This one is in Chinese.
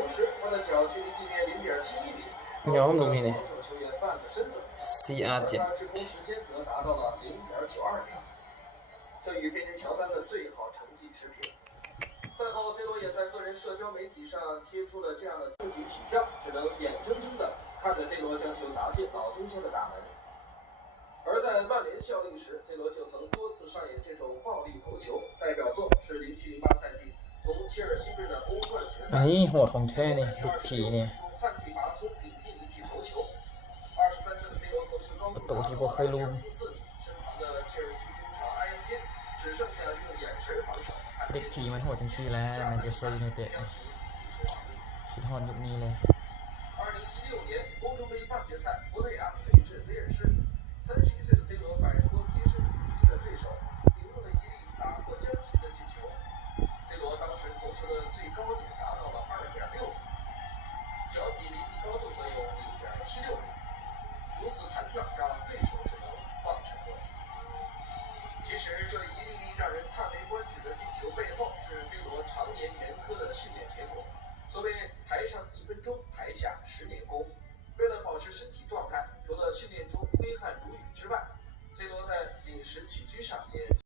同时他的脚距离地面0.71米，有咁多米呢？防守球员半个身子， CR 值，他滞空时间则达到了0.92秒，这与飞人乔丹的最好成绩持平。赛后 ，C 罗也在个人社交媒体上贴出了这样的不及起跳，只能眼睁睁地看着 C 罗将球砸进老东家的大门。而在曼联效力时 ，C 罗就曾多次上演这种暴力头球，代表作是07-08赛季同切尔西队的欧冠决赛。นี่โหดของแท้นี่ดิกทีนี่旱地拔葱，顶进一记头球。23岁的 C 罗头球高度达到2.44米，身旁的切尔西中场埃辛只剩下用眼神防守。 เด็กทีมันโหดทั้งซี่แล้วแมนเชสเตอร์ยูไนเต็ดคิดฮอดยุคนี้เลย2016年欧洲杯半决赛，葡萄牙对阵威尔士，31岁的 C 罗摆脱贴身紧逼的对手，顶入了一粒打破僵局的进球。C 罗当时投球的最高点达到了2.6米，脚底离地高度则有0.76米，如此弹跳让对手只能望尘莫及。其实这一粒粒让人叹为观止的进球背后，是 C 罗常年严苛的训练结果。所谓台上1分钟，台下10年功。为了保持身体状态，除了训练中挥汗如雨之外， C 罗在饮食起居上也